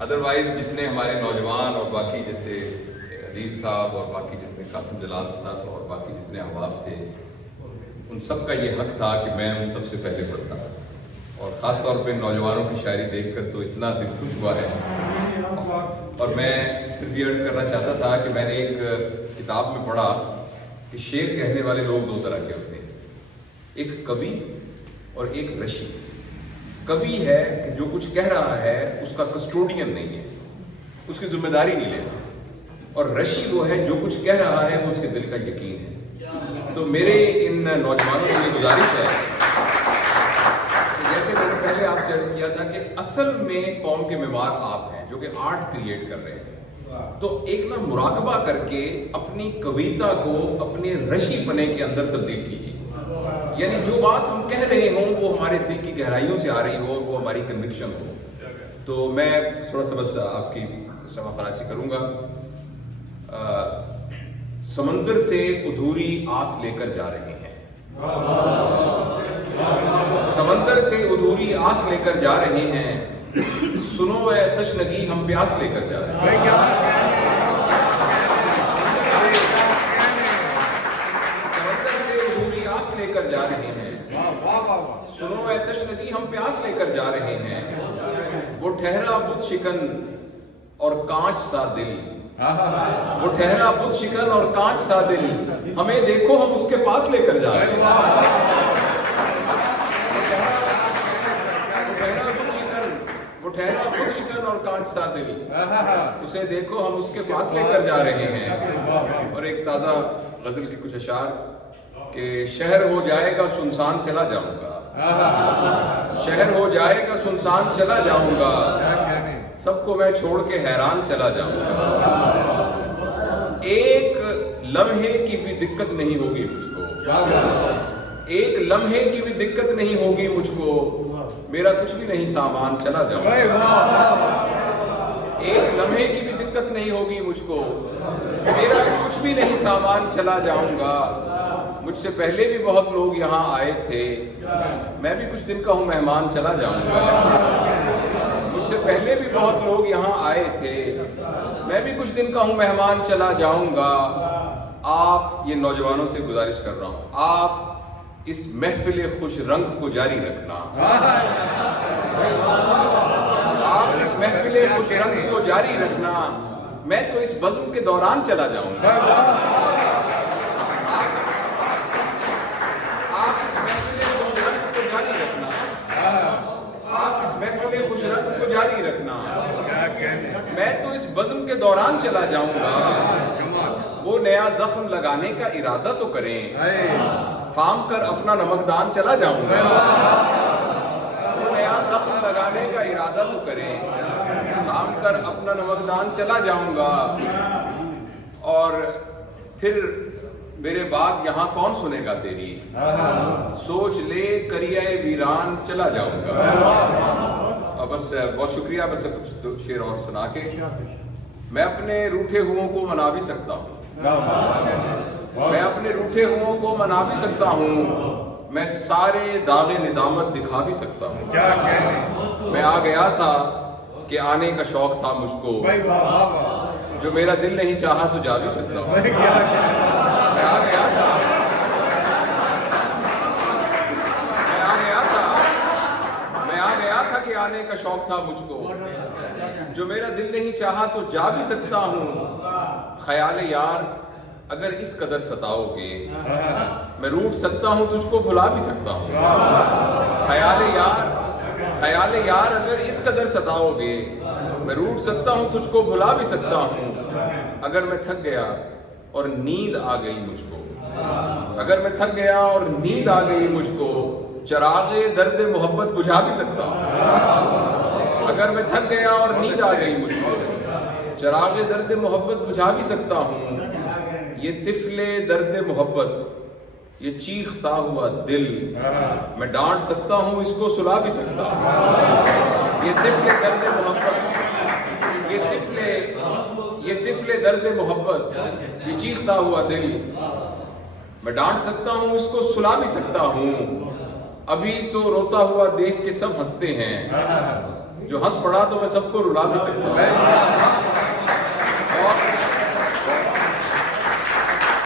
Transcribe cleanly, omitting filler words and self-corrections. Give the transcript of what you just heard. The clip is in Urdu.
ادروائز جتنے ہمارے نوجوان اور باقی جیسے عید صاحب اور باقی جتنے قاسم جلال صاحب اور باقی جتنے احباب تھے، ان سب کا یہ حق تھا کہ میں ان سب سے پہلے پڑھتا، اور خاص طور پہ نوجوانوں کی شاعری دیکھ کر تو اتنا دل خوش ہوا ہے۔ اور میں صرف یہ عرض کرنا چاہتا تھا کہ میں نے ایک کتاب میں پڑھا کہ شعر کہنے والے لوگ دو طرح کے ہوتے ہیں، ایک کوی اور ایک رشی۔ کوی ہے کہ جو کچھ کہہ رہا ہے اس کا کسٹوڈین نہیں ہے، اس کی ذمہ داری نہیں لیتا، اور رشی وہ ہے جو کچھ کہہ رہا ہے وہ اس کے دل کا یقین ہے۔ تو میرے ان نوجوانوں سے یہ گزارش ہے کہ جیسے میں نے پہلے آپ سے عرض کیا تھا کہ اصل میں قوم کے معمار آپ ہیں جو کہ آرٹ کریٹ کر رہے ہیں، تو ایک نا مراقبہ کر کے اپنی کویتا کو اپنے رشی پنے کے اندر تبدیل کیجیے، یعنی جو بات ہم کہہ رہے ہوں وہ ہمارے دل کی گہرائیوں سے آ رہی ہو، وہ ہماری کنوکشن ہو۔ تو میں تھوڑا سا بس آپ کی سماع خلاصی کروں گا۔ سمندر سے ادھوری آس لے کر جا رہے ہیں، سمندر سے ادھوری آس لے کر جا رہے ہیں، سنو اے تشنگی ہم پیاس لے کر جا رہے ہیں۔ سمندر سے ادھوری آس لے کر جا رہے ہیں، سنو اے تشنگی ہم پیاس لے کر جا رہے ہیں، وہ ٹھہرا بت شکن اور کانچ سا دل، وہ ٹھہرا بت شکن اور کانچ سا دل، ہمیں دیکھو ہم اس کے پاس لے کر جا رہے ہیں۔ وہ ٹھہرا بت شکن اور کانچ سا دل، اسے دیکھو ہم اس کے پاس لے کر جا رہے ہیں۔ اور ایک تازہ غزل کے کچھ اشعار کہ شہر ہو جائے گا سنسان چلا جاؤں گا، شہر ہو جائے گا سنسان چلا جاؤں گا، سب کو میں چھوڑ کے حیران چلا جاؤں گا، ایک لمحے کی بھی دقت نہیں ہوگی مجھ کو، ایک لمحے کی بھی دقت نہیں ہوگی مجھ کو، میرا کچھ بھی نہیں سامان چلا جاؤں گا، ایک لمحے کی بھی دقت نہیں ہوگی مجھ کو، میرا کچھ بھی نہیں سامان چلا جاؤں گا، مجھ سے پہلے بھی بہت لوگ یہاں آئے تھے، میں بھی کچھ دن کا ہوں مہمان چلا جاؤں گا، مجھ سے پہلے بھی بہت لوگ یہاں آئے تھے، میں بھی کچھ دن کا ہوں مہمان چلا جاؤں گا۔ آپ، یہ نوجوانوں سے گزارش کر رہا ہوں، آپ اس محفل خوش رنگ کو جاری رکھنا، آپ اس محفل خوش رنگ کو جاری رکھنا، میں تو اس بزم کے دوران چلا جاؤں گا، آپ اس محفل خوش رنگ کو جاری رکھنا، آپ اس محفل خوش رنگ کو جاری رکھنا، میں تو اس بزم کے دوران چلا جاؤں گا، وہ نیا زخم لگانے کا ارادہ تو کریں، تھام کر اپنا نمکدان چلا جاؤں گا، وہ نیا زخم لگانے کا ارادہ تو کریں، تھام کر اپنا نمکدان چلا جاؤں گا، اور پھر میرے بات یہاں کون سنے گا تیری، سوچ لے کریہ ویران چلا جاؤں گا۔ بس بہت شکریہ، بس کچھ شعر اور سنا کے میں اپنے روٹھے ہوں کو منا بھی سکتا ہوں، میں اپنے روٹھے ہوں کو منا بھی سکتا ہوں، میں سارے داغ ندامت دکھا بھی سکتا ہوں، میں آ گیا تھا کہ آنے کا شوق تھا مجھ کو، جو میرا دل نہیں چاہا تو جا بھی سکتا ہوں، میں آ گیا تھا، میں آ گیا تھا کہ آنے کا شوق تھا مجھ کو، جو میرا دل نہیں چاہا تو جا بھی سکتا ہوں، خیال یار اگر اس قدر ستاؤ گے میں روٹھ سکتا ہوں تجھ کو بھلا بھی سکتا ہوں، خیال یار اگر اس قدر ستاؤ گے میں روٹھ سکتا ہوں تجھ کو بھلا بھی سکتا ہوں، اگر میں تھک گیا اور نیند آ گئی مجھ کو، اگر میں تھک گیا اور نیند آ گئی مجھ کو، چراغ درد محبت بجھا بھی سکتا ہوں، اگر میں تھک گیا اور نیند آ گئی مجھ کو، چراغ درد محبت بجھا بھی سکتا ہوں، یہ طفل درد محبت، یہ چیختا ہوا دل، میں ڈانٹ سکتا ہوں اس کو سلا بھی سکتا ہوں، یہ طفل درد محبت، یہ طفل درد محبت، یہ چیختا ہوا دل، میں ڈانٹ سکتا ہوں اس کو سلا بھی سکتا ہوں، ابھی تو روتا ہوا دیکھ کے سب ہنستے ہیں، جو ہنس پڑا تو میں سب کو رلا بھی سکتا ہوں.